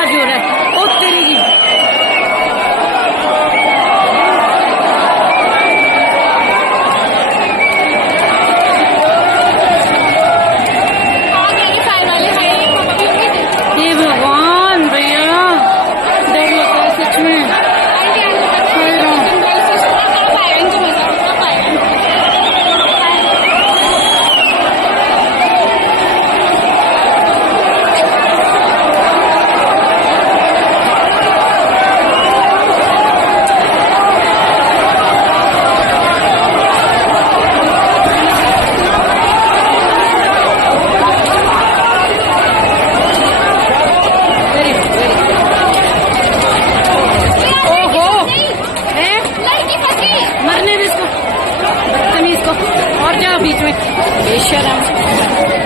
बड़ा जोर है। ओ तेरी की ये भगवान भैया देख लो क्या सच में मरने दे इसको, बदतमीज को। और क्या बीच में बेशर्म।